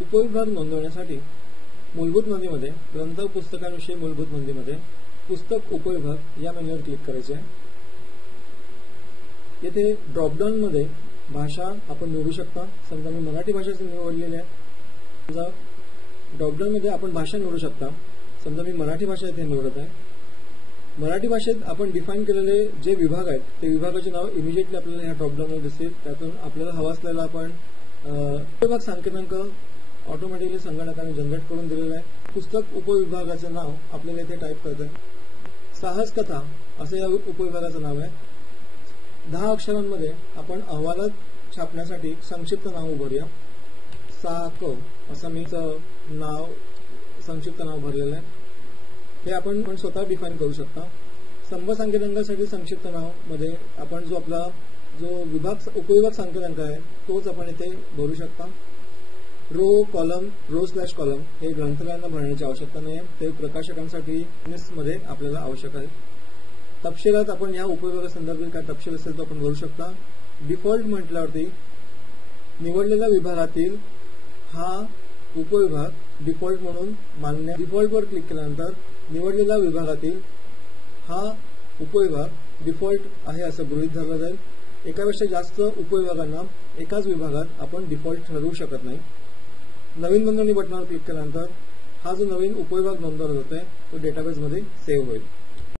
उपविभाग नोंदवण्यासाठी मूलभूत नोंदीमध्ये ग्रंथ पुस्तकांविषयी मूलभूत नोंदीमध्ये पुस्तक उपविभाग या मेन्यूवर क्लिक करायचे आहे। येथे ड्रॉपडाऊन मध्ये भाषा आपण निवडू शकता। समजा मी मराठी भाषा निवडलेली आहे, समजा ड्रॉपडाऊन मध्ये आपण भाषा निवडू शकता। समजा मी मराठी भाषा इथे निवडत आहे। मराठी भाषेत आपण डिफाइन केलेले जे विभाग आहेत ते विभागाचे नाव इमिजिएटली आपल्याला ह्या ड्रॉपडाऊन मध्ये दिसतील। त्यातून आपल्याला हवा असलेला आपण उपविभाग संकेतांक ऑटोमॅटिकली संगणकाने जनरेट करून दिलेला आहे। पुस्तक उपविभागाचे नाव आपल्याला इथे टाइप करायचं आहे। साहस कथा असे या उपविभागाचं नाव आहे। 10 अक्षरांमध्ये आपण अहवालात छापण्यासाठी संक्षिप्त नाव उभारूया। साक असं मी नाव संक्षिप्त नाव भरलेलं आहे। हे आपण स्वतः डिफाइन करू शकता। स्तंभ संकेतांकासाठी संक्षिप्त नाव मध्ये आपण जो आपला उपविभाग संकेतांक आहे तोच आपण इथे भरू शकता। रो कॉलम रो/कॉलम हे ग्रंथालयांना भरण्याची आवश्यकता नाही आहे, ते प्रकाशकांसाठी मध्ये आपल्याला आवश्यक आहे। तपशिलात आपण या उपविभागासंदर्भात काय तपशील असेल तो आपण भरू शकता। डिफॉल्ट म्हटल्यावरती निवडलेल्या विभागातील हा उपविभाग डिफॉल्ट म्हणून मान्य, डिफॉल्टवर क्लिक केल्यानंतर निवडलेल्या विभागातील हा उपविभाग डिफॉल्ट आहे असं गृहीत धरलं जाईल। एकापेक्षा जास्त उपविभागांना एकाच विभागात आपण डिफॉल्ट ठरवू शकत नाही। नवीन नोंदणी बटनावर क्लिक केल्यानंतर हा जो नवीन उपविभाग नोंदवला जातोय तो डेटाबेसमध्ये सेव्ह होईल।